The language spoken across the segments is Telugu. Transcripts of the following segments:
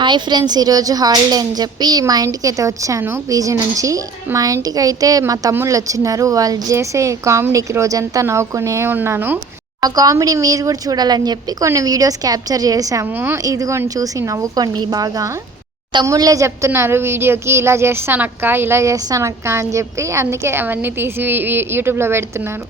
హాయ్ ఫ్రెండ్స్, ఈరోజు హాలిడే అని చెప్పి మా ఇంటికి అయితే వచ్చాను పీజీ నుంచి. మా ఇంటికి అయితే మా తమ్ముళ్ళు వచ్చినారు. వాళ్ళు చేసే కామెడీకి రోజంతా నవ్వుకునే ఉన్నాను. ఆ కామెడీ మీరు కూడా చూడాలని చెప్పి కొన్ని వీడియోస్ క్యాప్చర్ చేశాము. ఇదిగోండి, చూసి నవ్వుకోండి బాగా. తమ్ముళ్ళే చెప్తున్నారు వీడియోకి, ఇలా చేస్తానక్క ఇలా చేస్తానక్క అని చెప్పి. అందుకే అవన్నీ తీసి యూట్యూబ్లో పెడుతున్నారు.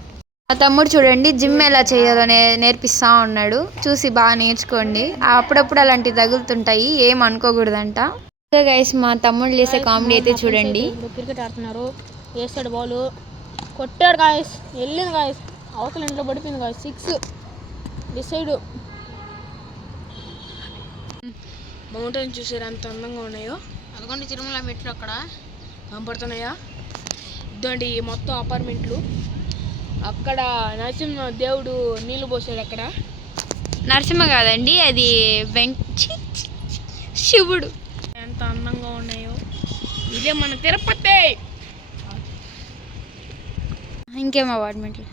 మా తమ్ముడు చూడండి, జిమ్ ఎలా చేయాలో నేర్పిస్తూ ఉన్నాడు. చూసి బాగా నేర్చుకోండి. అప్పుడప్పుడు అలాంటివి తగులుతుంటాయి, ఏం అనుకోకూడదంట. ఓకే గైస్, మా తమ్ముడు చేసే కామెడీ అయితే చూడండి. క్రికెట్ ఆడుతున్నారు, వేస్తాడు బాల్, కొట్టాడు గాయస్, వెళ్ళింది గాయస్, అవతల ఇంట్లో పడిపోయింది గాయస్, 6 డిసైడ్. మౌంటైన్ చూసారు ఎంత అందంగా ఉన్నాయో. అదిగోండి తిరుమల మెట్లు అక్కడ కనపడుతున్నాయా. ఇదండి మొత్తం అపార్ట్మెంట్లు. అక్కడ నరసింహ దేవుడు నీళ్ళు పోసాడు. అక్కడ నరసింహ కాదండి, అది శివుడు. ఎంత అందంగా ఉన్నాయో. ఇదే మన తిరుపతి. ఇంకేం అపార్ట్మెంట్లు?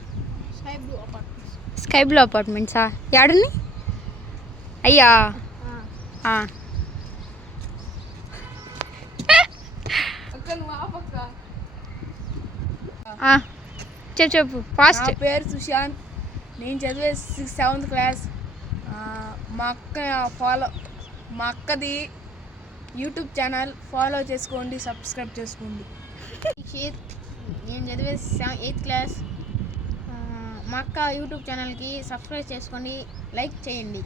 Sky blue అపార్ట్మెంట్సా? యాడుని అయ్యా? చెప్పు ఫాస్ట్. పేరు సుశాంత్, నేను చదివే 7th క్లాస్. మా అక్కది యూట్యూబ్ ఛానల్ ఫాలో చేసుకోండి, సబ్స్క్రైబ్ చేసుకోండి. నేను చదివే 8th క్లాస్. మా అక్క యూట్యూబ్ ఛానల్కి సబ్స్క్రైబ్ చేసుకోండి, లైక్ చేయండి.